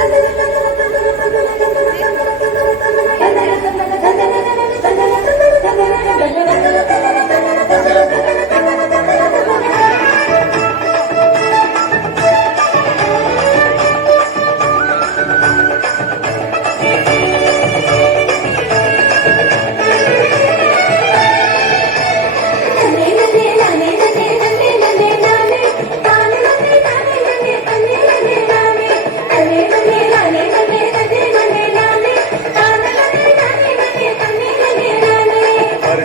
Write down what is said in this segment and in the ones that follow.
Ha ha ha ha!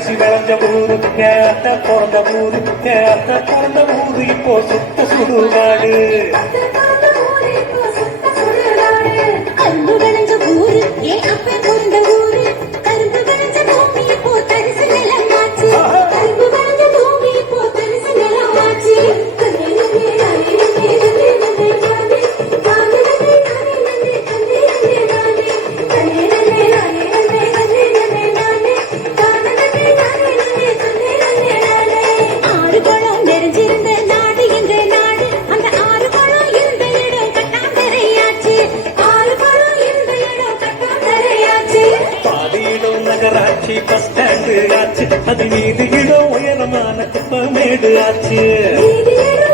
கட்சி வளர்ந்த ஊரு நேரத்த பிறந்த ஊரு நேரத்த பிறந்த ஊரு இப்போ சுத்த சுடுகாடு. Thank you.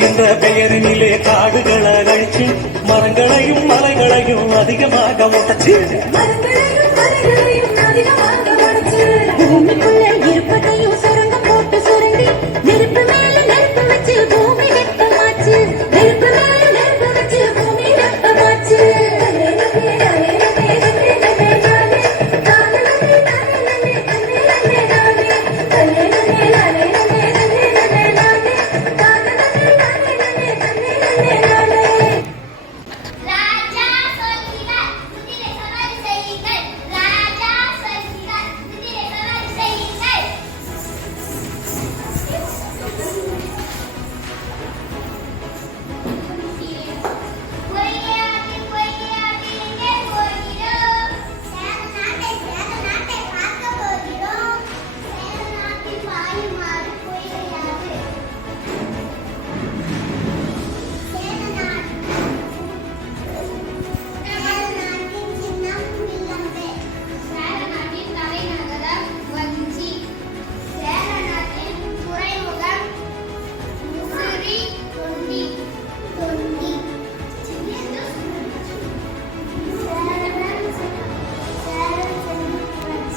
என்ற பெயரினிலே காடுகளை அழிச்சு மரங்களையும் மலைகளையும் அதிகமாக உடைச்சு மரங்களையும் மலைகளையும் அதிகமாக உடைச்சு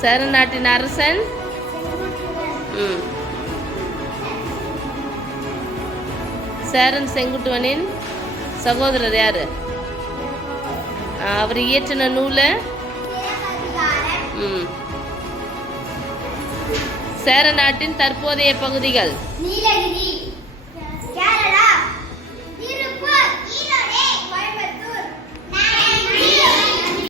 சேரநாட்டின் அரசன். ம். சேரன் செங்குட்டுவனின் சகோதரர் யார்? அவர் இயற்றின நூலை. ம். சேர நாட்டின் தற்போதைய பகுதிகள். கேரளா.